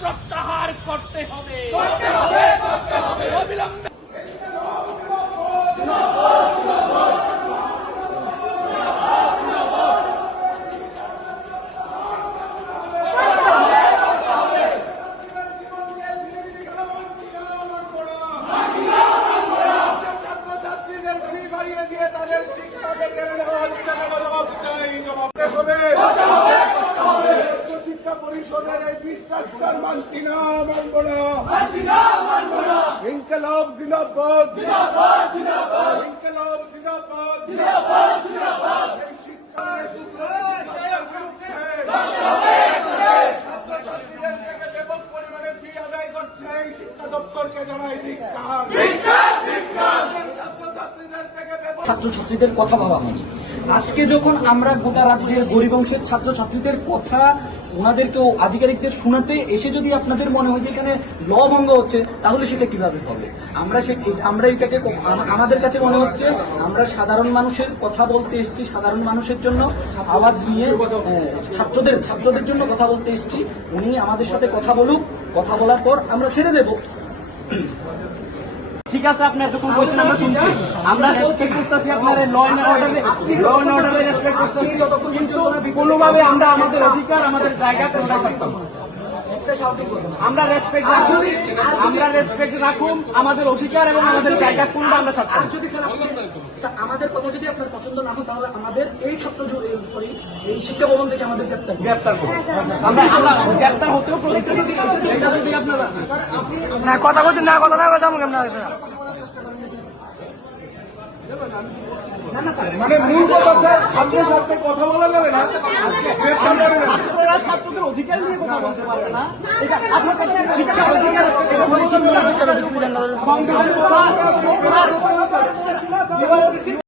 প্রত্যাহার করতে হবে। অবিলম্বে ইনকলাব জিন্দাবাদ, জিন্দাবাদ, জিন্দাবাদ, ইনকলাব জিন্দাবাদ, জিন্দাবাদ, জিন্দাবাদ। এই শিক্ষার ছাত্রছাত্রীদের থেকে ব্যাপক পরিমাণে ফি আদায় করছে এই শিক্ষা দপ্তরকে জানাই ধিক্কার। ছাত্রছাত্রীদের থেকে ছাত্রছাত্রীদের কথা ভাবা হয়নি। আজকে যখন আমরা গোটা রাজ্যের গরিব অংশের ছাত্রছাত্রীদের কথা ওনাদেরকেও আধিকারিকদের শোনাতে এসে যদি আপনাদের মনে হয় যে এখানে ল ভঙ্গ হচ্ছে, তাহলে সেটা কিভাবে হবে? আমরা এটাকে আমাদের কাছে মনে হচ্ছে আমরা সাধারণ মানুষের কথা বলতে এসেছি, সাধারণ মানুষের জন্য আওয়াজ নিয়ে ছাত্রদের জন্য কথা বলতে এসেছি। উনি আমাদের সাথে কথা বলুক, কথা বলার পর আমরা ছেড়ে দেব। ঠিক আছে, আপনি এতক্ষণ বলছেন আমরা শুনছি, আমরা রেসপেক্ট করতেছি আপনার ল এন্ড অর্ডারে রেসপেক্ট করতেছি, কিন্তু কোনোভাবে আমরা আমাদের অধিকার আমাদের জায়গা কোথায় থাকতাম। আমরা রেসপেক্ট রাখুন আমাদের অধিকার এবং আমাদের জায়গা কোনটা আমরা ছাড়তাম। যদি আমাদের কথা যদি আপনার পছন্দ না হয়, তাহলে আমাদের এই এই শিক্ষা ভবন থেকে আমাদের গ্রেপ্তার করুন। আমরা গ্রেপ্তার হতেও প্রস্তুত যদি আপনারা না কথা বলছেন না কথা না কথা মানে মূল কথা স্যার, ছাত্রের সাথে কথা বলা যাবে না, ছাত্ররা ছাত্রদের অধিকার নিয়ে কথা বলতে পারবে না। এটা আপনার শিক্ষা অধিকার সংবিধান